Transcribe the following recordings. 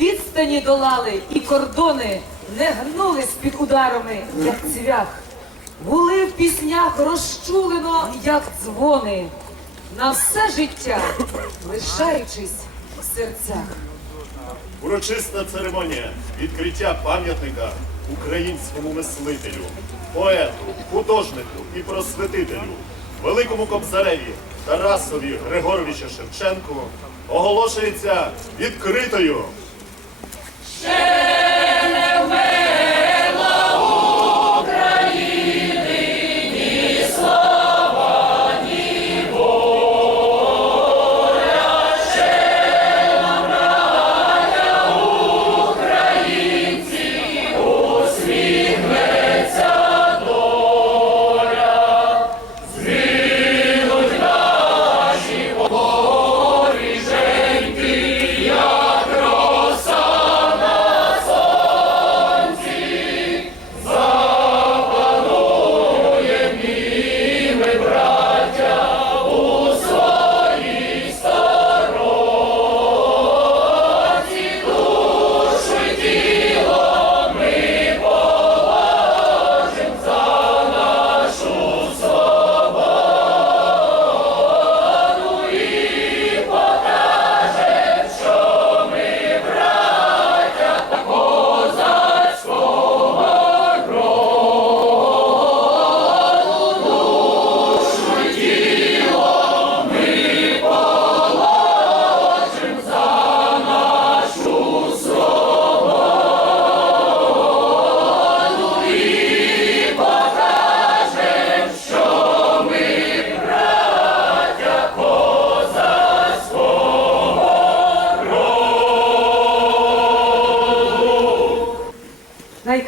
відстані долали і кордони не гнулись під ударами, як цвях. Гули в піснях розчулено, як дзвони, на все життя лишаючись в серцях. Урочиста церемонія відкриття пам'ятника українському мислителю, поету, художнику і просвітителю, великому кобзареві Тарасові Григоровичу Шевченку оголошується відкритою. Shame!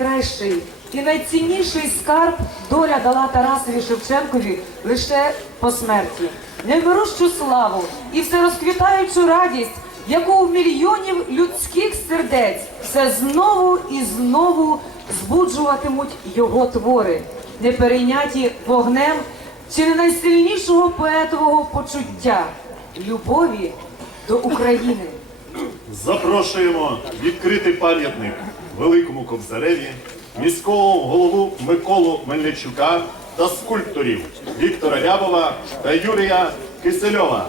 Найкращий і найцінніший скарб доля дала Тарасові Шевченкові лише по смерті. Невмирущу славу і всерозквітаючу радість, яку у мільйонів людських сердець все знову і знову збуджуватимуть його твори, не перейняті вогнем чи не найсильнішого поетового почуття любові до України. Запрошуємо відкрити пам'ятник великому кобзареві, міського голову Миколу Мельничука та скульпторів Віктора Рябова та Юрія Кисельова.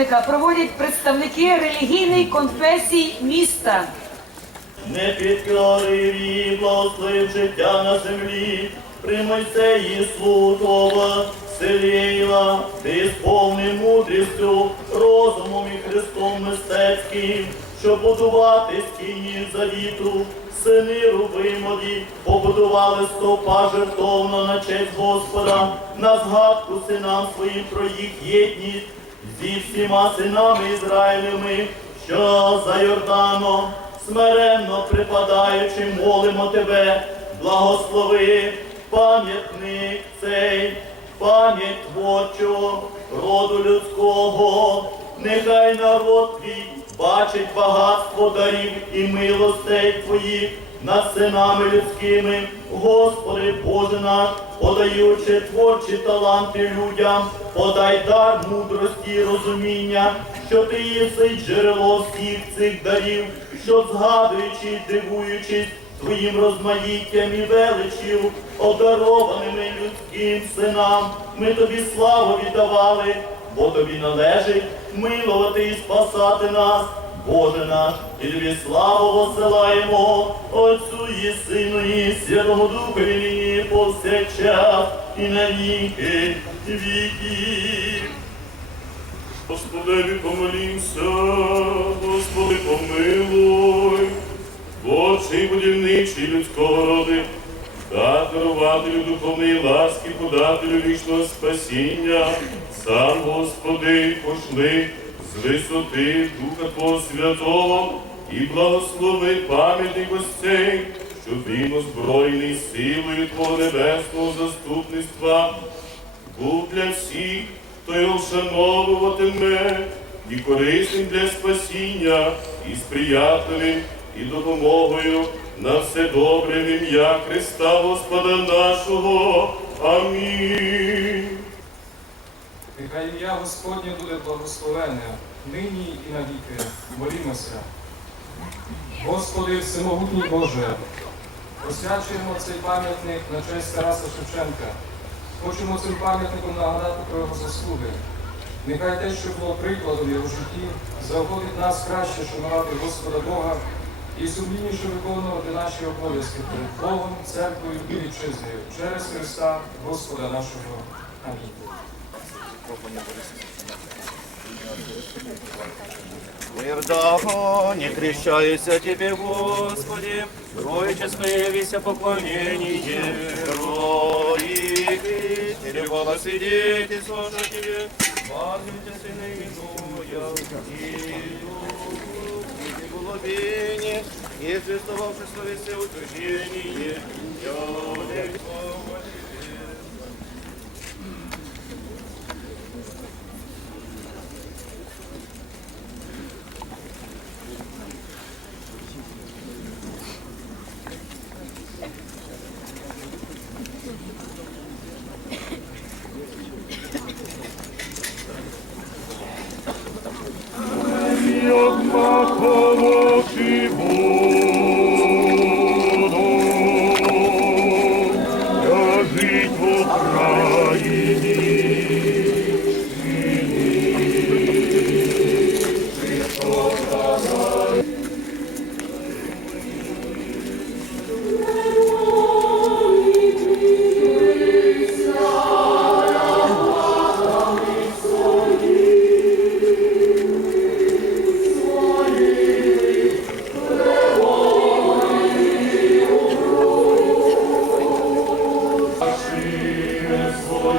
Пам'ятника проводять представники релігійних конфесій міста. Не підкорив її, благословив життя на землі, примай її слухова, селіла, ти сповни мудрістю, розумом і Христом мистецьким, щоб будувати стіні завіту, сини руби молі, побудували стовпа жертовно на честь Господа, на згадку синам своїм про їх єдність зі всіма синами Ізраїлевими, що за Йорданом смиренно припадаючи, молимо тебе, благослови пам'ятник цей, пам'ять творчого роду людського, нехай народ твій бачить багатство дарів і милостей твоїх над синами людськими, Господи Боже наш, подаючи творчі таланти людям, подай дар мудрості і розуміння, що ти єси джерело всіх цих дарів, що згадуючи, дивуючись твоїм розмаїттям і величів, одарованими людським синам, ми тобі славу віддавали, бо тобі належить милувати і спасати нас. Боже наш, і тобі славу посилаємо, Отцю і Сину, і Святому Духові повсякчас і на віки віків. Господи, помолімся, Господи, помилуй, Божий будівничий людського роди, та дарувателю духовної ласки, подателю вічного спасіння, сам Господи, пошли з висоти Духа Твого Святого і благослови пам'ятник гостей, щоб він озброєний силою Твого небесного заступництва був для всіх, хто його вшановуватиме, і корисним для спасіння, і сприятливим, і допомогою на все добре в ім'я Христа Господа нашого. Амінь. Нехай ім'я Господнє буде благословенне, нині і навіки. Молімося. Господи, всемогутній Боже, освячуємо цей пам'ятник на честь Тараса Шевченка. Хочемо цим пам'ятником нагадати про його заслуги. Нехай те, що було прикладом його житті, заохотить нас краще шанувати Господа Бога і сумлінніше виконувати наші обов'язки перед Богом, церквою і вітчизнею через Христа, Господа нашого. Амінь. Не крещаюся Тебе, Господи, Троеческое явися поклонение, Герои, Тебе голос свидетельство, что Тебе, Маргите сыны Иnuя, и голубине, и звездовавши словесе утверждение, я Слава Як маховочі воду,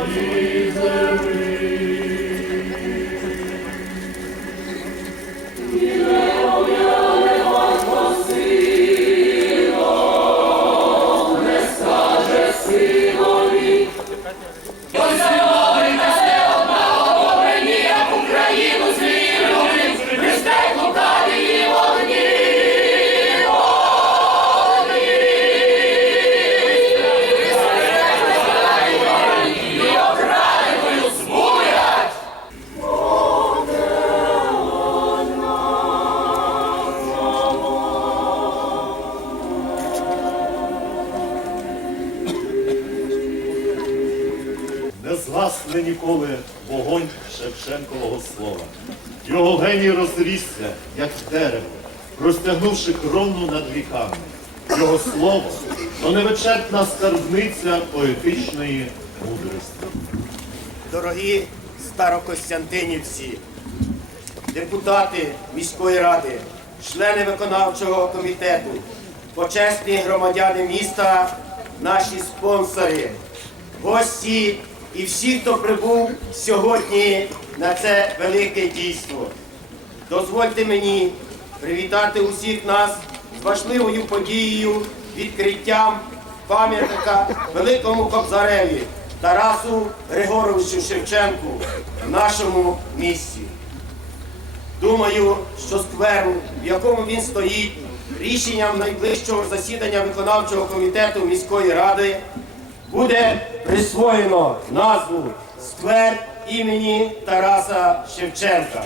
Не згасне ніколи вогонь Шевченкового слова. Його геній розрісся, як дерево, розтягнувши крону над віками. Його слово то невичерпна скарбниця поетичної мудрості. Дорогі старокостянтинівці, депутати міської ради, члени виконавчого комітету, почесні громадяни міста, наші спонсори, гості і всі, хто прибув сьогодні на це велике дійство. Дозвольте мені привітати усіх нас з важливою подією відкриттям пам'ятника Великому Кобзареві Тарасу Григоровичу Шевченку в нашому місті. Думаю, що скверу, в якому він стоїть, рішенням найближчого засідання виконавчого комітету міської ради буде присвоєно назву Сквер імені Тараса Шевченка.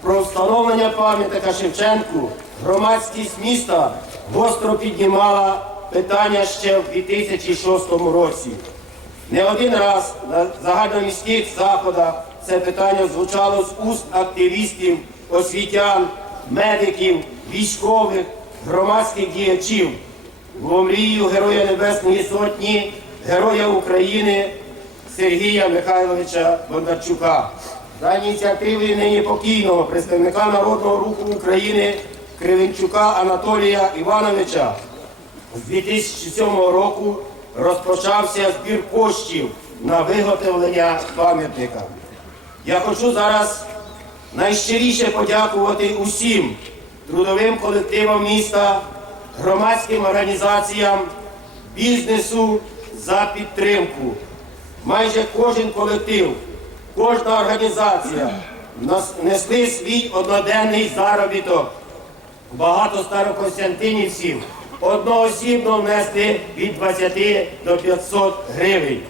Про встановлення пам'ятника Шевченку громадськість міста гостро піднімала питання ще в 2006 році. Не один раз на загальноміських заходах це питання звучало з уст активістів, освітян, медиків, військових, громадських діячів. Було мрією Героя Небесної Сотні, Героя України Сергія Михайловича Бондарчука. За ініціативою нині покійного представника Народного руху України Кривенчука Анатолія Івановича з 2007 року розпочався збір коштів на виготовлення пам'ятника. Я хочу зараз найщиріше подякувати усім трудовим колективам міста, громадським організаціям, бізнесу за підтримку. Майже кожен колектив, кожна організація несли свій одноденний заробіток. Багато старокостянтинівців одноосібно внесли від 20 до 500 гривень.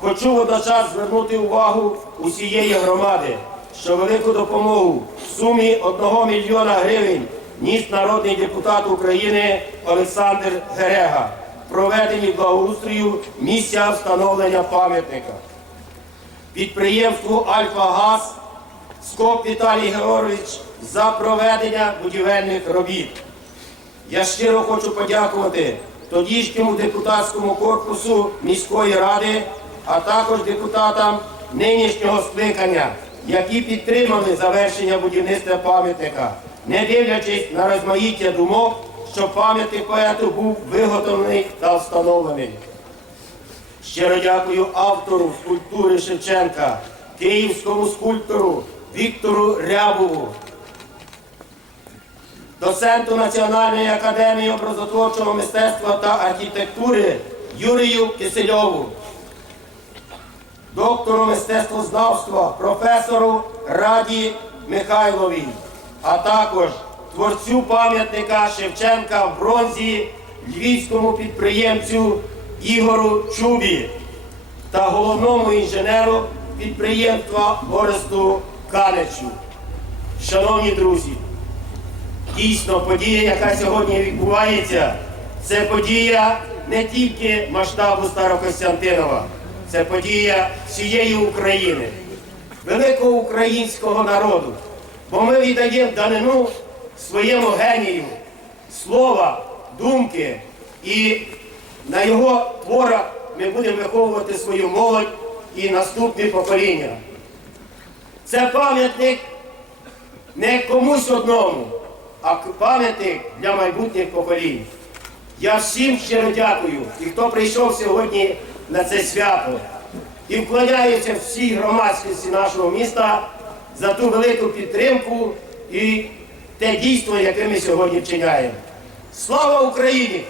Хочу водночас звернути увагу усієї громади, що велику допомогу в сумі 1 мільйона гривень ніс народний депутат України Олександр Герега проведенні благоустрою місця встановлення пам'ятника. Підприємству Альфа-Газ Скоп Віталій Георгійович за проведення будівельних робіт. Я щиро хочу подякувати тодішньому депутатському корпусу міської ради, а також депутатам нинішнього скликання, які підтримали завершення будівництва пам'ятника, не дивлячись на розмаїття думок, що пам'ятник поету був виготовлений та встановлений. Щиро дякую автору скульптури Шевченка, київському скульптору Віктору Рябову, доценту Національної академії образотворчого мистецтва та архітектури Юрію Кисельову, доктору мистецтвознавства, професору Раді Михайловій, а також творцю пам'ятника Шевченка в бронзі львівському підприємцю Ігору Чубі та головному інженеру підприємства Оресту Канечу. Шановні друзі, дійсно подія, яка сьогодні відбувається, це подія не тільки масштабу Старокостянтинова, це подія всієї України, великого українського народу. Бо ми віддаємо данину своєму генію слова, думки, і на його творах ми будемо виховувати свою молодь і наступні покоління. Це пам'ятник не комусь одному, а пам'ятник для майбутніх поколінь. Я всім щиро дякую, і хто прийшов сьогодні на це свято, і вкладаюся всій громадськості нашого міста за ту велику підтримку і те дійство, яке ми сьогодні вчиняємо. Слава Україні!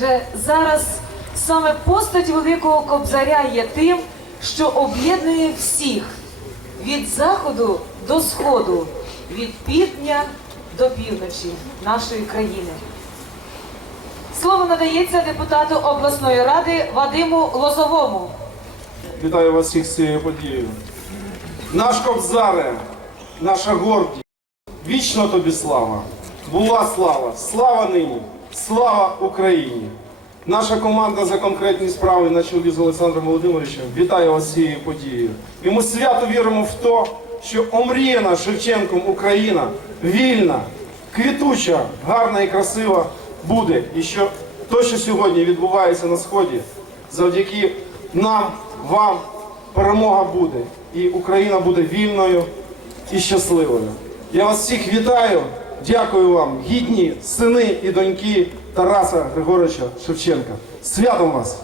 Адже зараз саме постать великого кобзаря є тим, що об'єднує всіх від заходу до сходу, від півдня до півночі нашої країни. Слово надається депутату обласної ради Вадиму Лозовому. Вітаю вас всіх з цією подією. Наш Кобзаре, наша гордість, вічно тобі слава. Була слава, слава нині, слава Україні. Наша команда за конкретні справи на чолі з Олександром Володимировичем вітає вас цією подією. І ми свято віримо в те, що омріяна Шевченком Україна вільна, квітуча, гарна і красива буде. І що те, що сьогодні відбувається на сході, завдяки нам, вам перемога буде. І Україна буде вільною і щасливою. Я вас всіх вітаю. Дякую вам, гідні сини і доньки Тараса Григоровича Шевченка. Святом вас!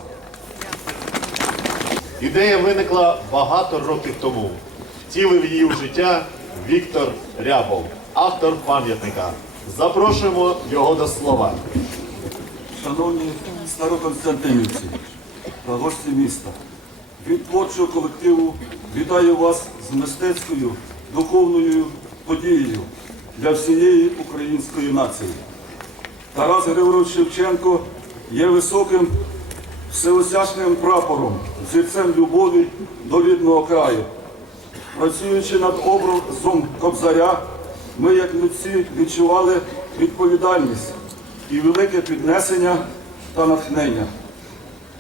Ідея виникла багато років тому. Втілив її у життя Віктор Рябов, автор пам'ятника. Запрошуємо його до слова. Шановні староконстантинівці та гості міста, від творчого колективу вітаю вас з мистецькою духовною подією для всієї української нації. Тарас Григорович Шевченко є високим всеосяжним прапором, зірцем любові до рідного краю. Працюючи над образом Кобзаря, ми, як митці, відчували відповідальність і велике піднесення та натхнення.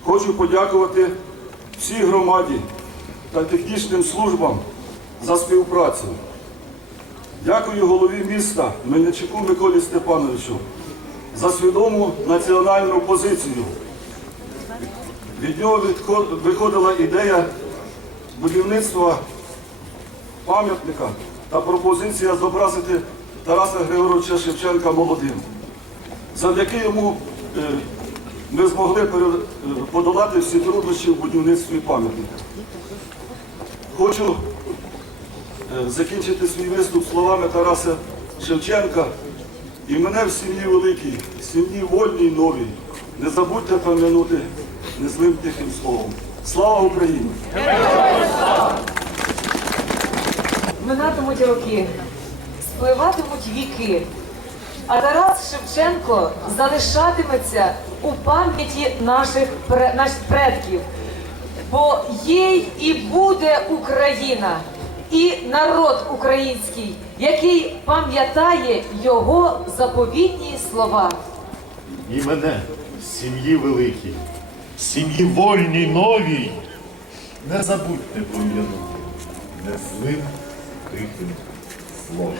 Хочу подякувати всій громаді та технічним службам за співпрацю. Дякую голові міста Мельничуку Миколі Степановичу за свідому національну позицію. Від нього виходила ідея будівництва пам'ятника та пропозиція зобразити Тараса Григоровича Шевченка молодим. Завдяки йому е, ми змогли е, подолати всі труднощі в будівництві пам'ятника. Хочу закінчити свій виступ словами Тараса Шевченка. І мене в сім'ї великій, в сім'ї вольній новій. Не забудьте пам'янути незлим тихим словом. Слава Україні! Минатимуть роки, спливатимуть віки, а Тарас Шевченко залишатиметься у пам'яті наших наших предків. Бо є й і буде Україна, і народ український, який пам'ятає його заповітні слова. І мене сім'ї великій, сім'ї вольній новій. Не забудьте пом'янути незлим тихим словом.